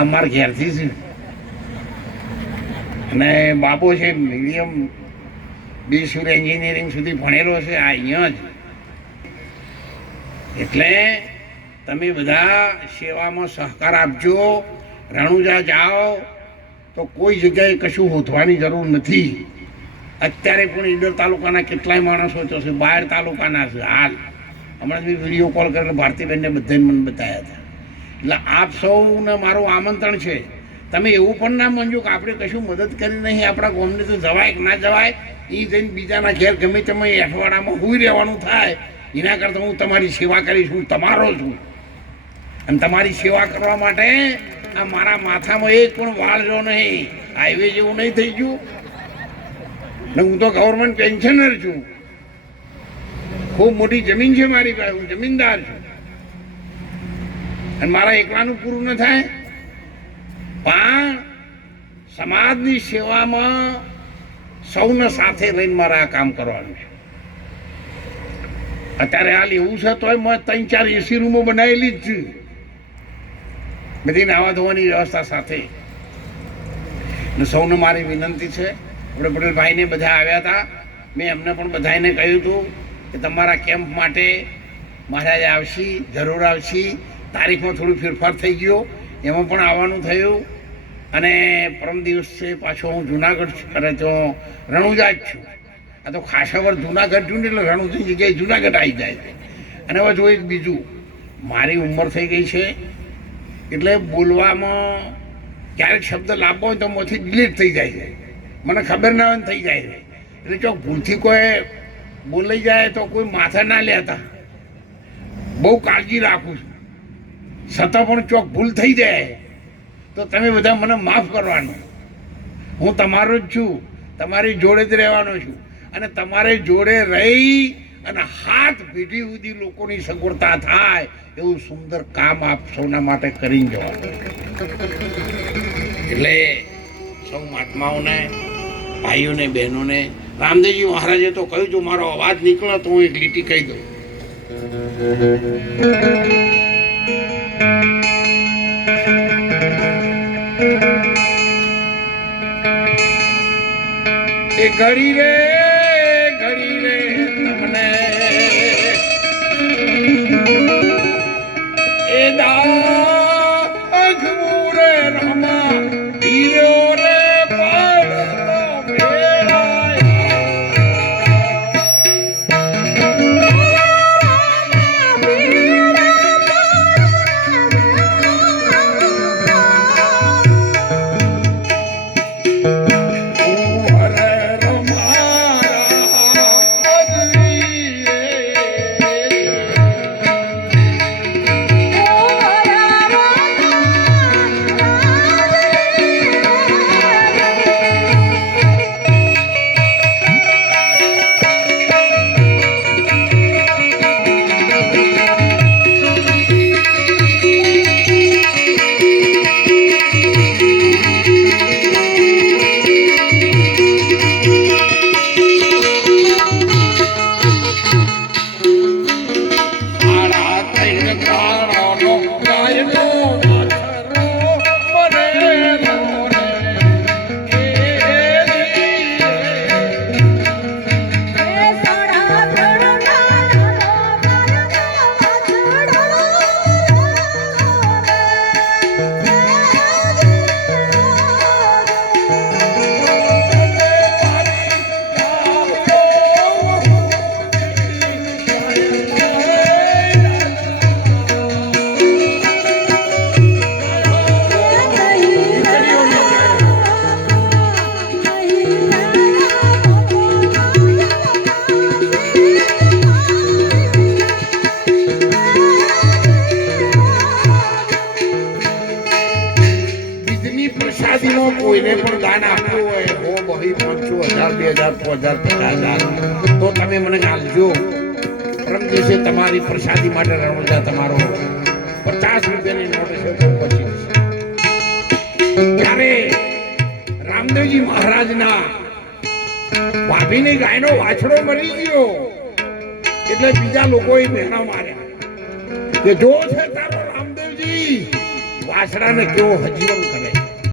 અમારા ઘેરથી જ. અને બાપો છે મીડિયમ બીસુર એન્જિનિયરિંગ સુધી ભણેલો છે આ અહીંયા જ. એટલે તમે બધા સેવામાં સહકાર આપજો. રણુજા જાઓ તો કોઈ જગ્યાએ કશું હોતવાની જરૂર નથી. અત્યારે પણ ઈડર તાલુકાના કેટલાય માણસો છે, બહાર તાલુકાના છે. હાલ હમણાં મેં વિડીયો કોલ કરીને ભારતીબેનને બધાને મને બતાવ્યા હતા. એટલે આપ સૌને મારું આમંત્રણ છે. તમે એવું પણ ના માનજો કે આપણે કશું મદદ કરી નહીં. આપણા ગામને તો જવાય કે ના જવાય એ જઈને બીજાના ઘેર ગમે તમે અઠવાડિયામાં હુઈ રહેવાનું થાય એના કરતાં હું તમારી સેવા કરીશ. હું તમારો છું અને તમારી સેવા કરવા માટે આ મારા માથામાં એક પણ વાળ જો નહીં, હાઈવે જેવું નહીં થઈ ગયું ને. હું તો ગવર્મેન્ટ પેન્શનર છું. ખૂબ મોટી જમીન છે મારી પાસે, હું જમીનદાર છું. અને મારા એકલાનું પૂરું ન થાય, પણ સમાજની સેવામાં સૌને સાથે લઈને મારે આ કામ કરવાનું છે. અત્યારે હાલ એવું છે તોય મેં 3-4 એસી રૂમો બનાવેલી જ છે, બધી નાવા ધોવાની વ્યવસ્થા સાથે. ને સૌને મારી વિનંતી છે, આપણે પટેલભાઈને બધા આવ્યા હતા, મેં એમને પણ બધાને કહ્યું હતું કે તમારા કેમ્પ માટે મહારાજ આવશે, જરૂર આવશે. તારીખમાં થોડું ફેરફાર થઈ ગયો, એમાં પણ આવવાનું થયું. અને પરમ દિવસે પાછો હું જુનાગઢ કરે તો રણુજા જ છું. આ તો ખાસા વર્ષ જુનાગઢ છું ને એટલે રણુજાની જગ્યાએ જુનાગઢ આવી જાય છે. અને હવે જો એક બીજું, મારી ઉંમર થઈ ગઈ છે એટલે બોલવામાં ક્યારેક શબ્દ લાંબો હોય તો મોથી ડિલીટ થઈ જાય છે, મને ખબર ના હોય થઈ જાય છે. એટલે જો ભૂલથી કોઈ બોલાઈ જાય તો કોઈ માથા ના લેતા, બહુ કાળજી રાખું છું. છતાં પણ ચોક ભૂલ થઈ જાય તો તમે બધા મને માફ કરવાનું. હું તમારો જ છું, તમારી જોડે જ રહેવાનો છું. અને તમારે જોડે રહી અને હાથ પેઢી સુધી લોકોની સગવડતા થાય એવું સુંદર કામ આપ સૌના માટે કરીને જવાનું. એટલે સૌ મહાત્માઓને, ભાઈઓને, બહેનોને, રામદેવજી મહારાજે તો કહ્યું જો મારો અવાજ નીકળે તો હું એક લીટી કહી દઉં. એ ઘડી રે તમને એ દાખવું રે રમા ધીરો રે પાડો કોઈને પણ દાન આપવું હોય, 100, 2,000, 5,000, 50,000 તો તમે મને આપજો. પરમ દિવસે તમારી પ્રસાદી માટે રણુજા તમારો 50 રૂપિયાની નોટ છે તો 25. ત્યારે રામદેવજી મહારાજના ભાભીની ગાયનો વાછડો મરી ગયો એટલે બીજા લોકોએ મહેણા માર્યા કે જો છે તારો રામદેવજી વાસડાને કેવો હજીવન કરે.